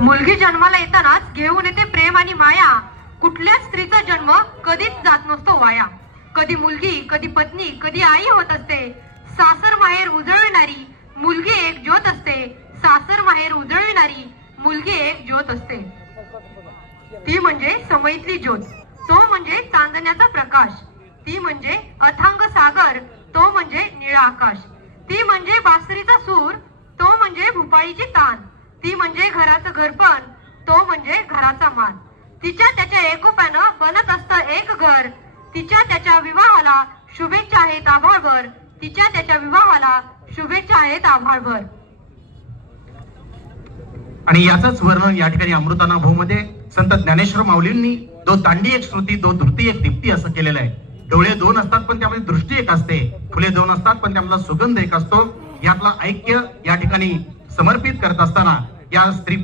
मुलगी जन्माला येतानाच घेऊन येते प्रेम आणि माया. कुठल्याच स्त्रीचा जन्म कधीच जात नसतो वाया. कधी मुलगी, कधी पत्नी, कधी आई होत असते. सासर माहेर उजळविणारी मुलगी एक ज्योत असते. सासर माहेर उजळविणारी मुलगी एक ज्योत असते. ती म्हणजे समईतली ज्योत, तो म्हणजे चांदण्याचा प्रकाश. ती म्हणजे अथांग सागर, तो म्हणजे निळा आकाश. ती म्हणजे बासरीचा सूर, तो म्हणजे भुपाळीची तान. ती म्हणजे घराचं घरपण, तो म्हणजे घराचा मान. तिच्या त्याच्या एकोप्यानं बनत असतं एक घर. तिच्या त्याच्या विवाहाला शुभेच्छा आहेत आभाळभर. तिच्या त्याच्या विवाहाला शुभेच्छा आहेत आभाळभर. आणि याचाच वर्णन या ठिकाणी अमृतानुभवमध्ये संत ज्ञानेश्वर माऊलींनी दो दांडी एक श्रुती, दो धृती एक दीप्ती असं केलेलं आहे. डोळे दोन असतात पण त्यामध्ये दृष्टी एक असते. फुले दोन असतात पण त्यामधला सुगंध एक असतो. यातला ऐक्य या ठिकाणी समर्पित करत असताना या स्त्री